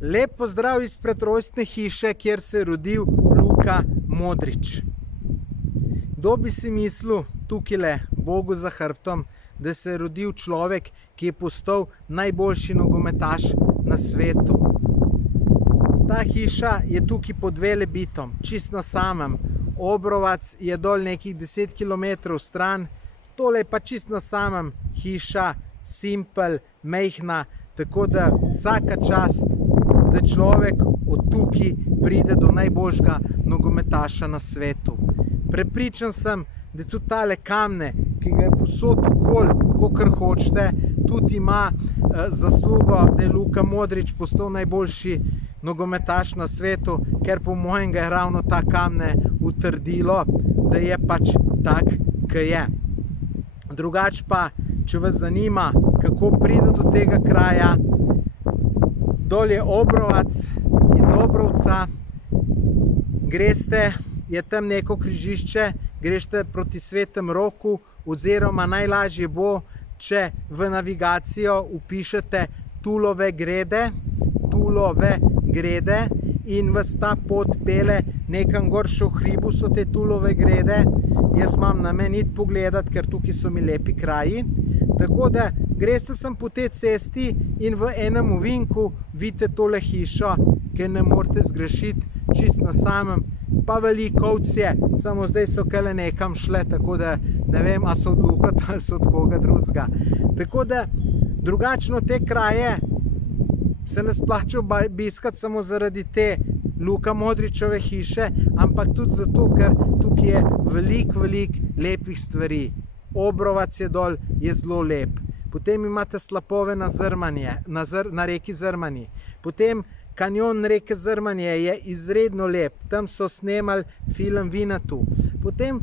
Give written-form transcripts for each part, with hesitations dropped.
Lep pozdrav izpred rojstne hiše, kjer se je rodil Luka Modrić. Kdo bi si mislil tukajle, Bogu za hrbtom, da se je rodil človek, ki je postal najboljši nogometaš na svetu. Ta hiša je tukaj pod Velebitom, čist na samem. Obrovac je dol nekih 10 km stran, tole je pa čist na samem hiša, simpel, mejhna, tako da vsaka čast, da človek od tukaj pride do najboljšega nogometaša na svetu. Prepričan sem, da tudi tale kamne, ki ga je posod okoli, kakor hočete, tudi ima zaslugo, da je Luka Modrić postal najboljši nogometaš na svetu, ker po mojem ga je ravno ta kamne utrdilo, da je pač tak, ki je. Drugače pa, če vas zanima, kako pride do tega kraja, dol je Obrovac, iz Obrovca greste, je tam neko križišče, greste proti Svetem Roku, oziroma najlažje bo, če v navigacijo vpišete Tulove grede in vas ta pot pele nekam gor še v hribu so te Tulove grede. Jaz imam namen iti pogledat, ker tukaj so mi lepi kraji. Tako da greste sem po tej cesti in v enem ovinku vidite tole hišo, ki ne morete zgrešiti, čist na samem. Pa veliko ovc je, samo zdaj so kele nekam šle, tako da ne vem, a so od Lukata ali so od koga drugega. Tako da drugačno te kraje se ne splača obiskati samo zaradi te Luka Modrićove hiše, ampak tudi zato, ker tukaj je veliko lepih stvari. Obrovac je dol, je zelo lep. Potem imate slapove na reki Zrmani. Potem kanjon reke Zrmanje je izredno lep. Tam so snemali film Vinatu. Potem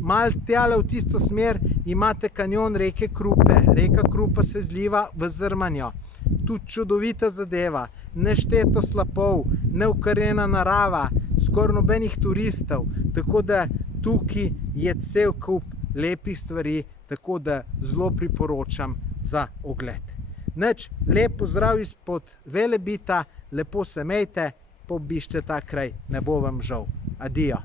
malo tjale v tisto smer imate kanjon reke Krupe. Reka Krupa se zliva v Zrmanjo. Tudi čudovita zadeva, nešteto slapov, neukarjena narava, skoraj nobenih turistov, tako da tukaj je cel kup lepih stvari, tako da zelo priporočam za ogled. Nič, lep pozdrav izpod Velebita, lepo se imejte, pa obiščite ta kraj, ne bo vam žal. Adijo.